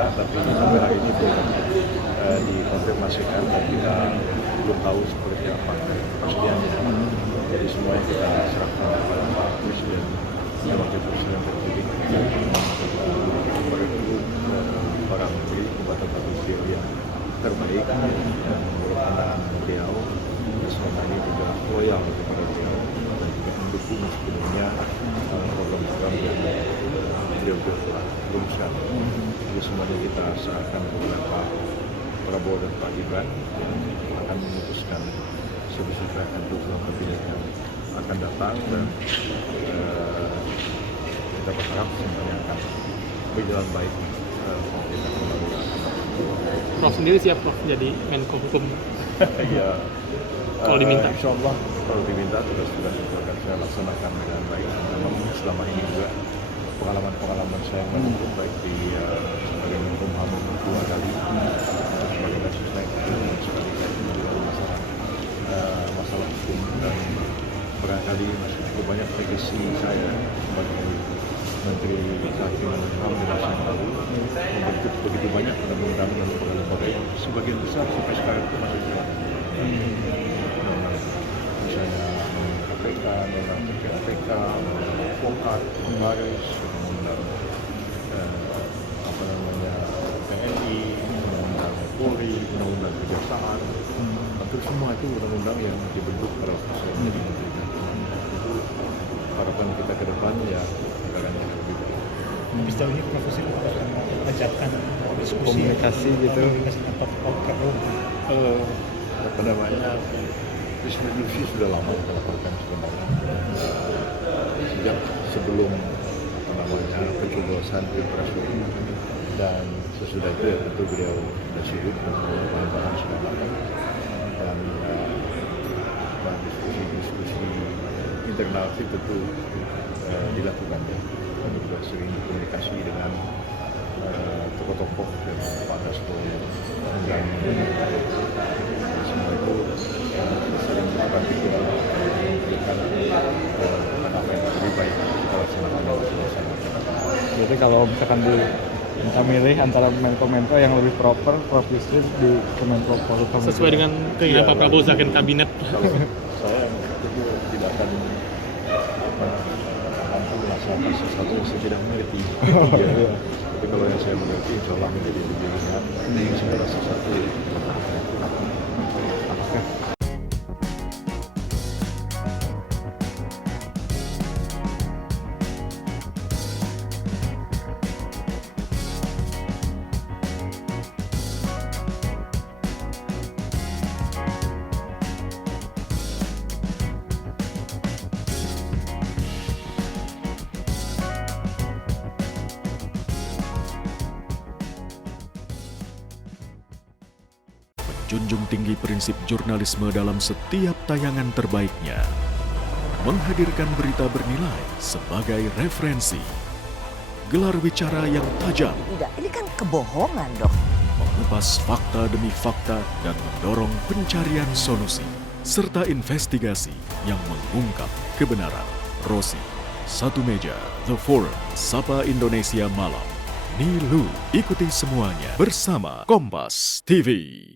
ada, tapi sampai hari ini belum dikonfirmasikan dan kita belum tahu seperti apa persediaannya. Jadi semuanya kita serahkan kepada Pak Presiden dan Wakil Presiden terpilih. Merekrut para menteri obat-obat yang terbaik dan menurut pandangan beliau selama ini juga loyal kepada beliau dan juga mendukung sepenuhnya program-program yang beliau telah rumuskan. Jadi semuanya kita serahkan kepada Pak Prabowo dan Pak Gibran yang akan memutuskan siapa program terpilih yang akan datang dan kita berharap semuanya akan berjalan baik. Prof sendiri siap Prof jadi Menko Hukum? Ya, kalau diminta? Insya Allah kalau diminta tugas-tugas itu akan saya laksanakan dengan baik. Memang selama ini juga pengalaman saya yang cukup baik di sebagai Menkumham 2 kali, sebagai Menristek sekali juga masalah hukum dan barangkali masih cukup banyak legasi saya sebagai Menteri Kehakiman dan HAM di masa yang lalu membentuk begitu banyak undang-undang dan lembaga-lembaga yang sebagian besar sampai sekarang itu masih jalan. Misalnya KPK, undang-undang KPK, undang-undang Polhut, Baris, undang-undang TNI, undang-undang Polri, undang-undang Kejaksaan, hampir semua itu undang-undang yang dibentuk pada waktu saya menjadi Menteri. Itu harapan kita ke depan ya akan lebih baik. Tapi sejauh ini Profesor akan mengajarkan diskusi komunikasi gitu. Apa namanya, diskusi sudah lama kita lakukan sebenarnya. Sejak sebelum pencoblosan Pilpres dan sesudah itu ya tentu beliau sudah sibuk dan bahan-bahan sudah matang dan diskusi internal itu tentu dilakukan ya. Kami juga sering komunikasi dengan tokoh-tokoh dan Pak Dasko dan semua itu sering melakukan pikiran memberikan apa yang lebih baik kita laksanakan dalam suasana. Jadi kalau misalkan minta milih antara Menko yang lebih proper, Prof Yusril di Kemenko Polhukam sesuai dengan keinginan Pak Prabowo zakon kabinet. Kalau saya itu tidak akan mampu melaksanakan sesuatu yang saya tidak mengerti. Tapi kalau yang saya mengerti, insya Allah menjadi lebih ringan dengan segala sesuatu. Junjung tinggi prinsip jurnalisme dalam setiap tayangan terbaiknya. Menghadirkan berita bernilai sebagai referensi. Gelar bicara yang tajam. Tidak, ini kan kebohongan dong. Mengupas fakta demi fakta dan mendorong pencarian solusi. Serta investigasi yang mengungkap kebenaran. Rosi, Satu Meja, The Forum, Sapa Indonesia Malam. Nilu, ikuti semuanya bersama Kompas TV.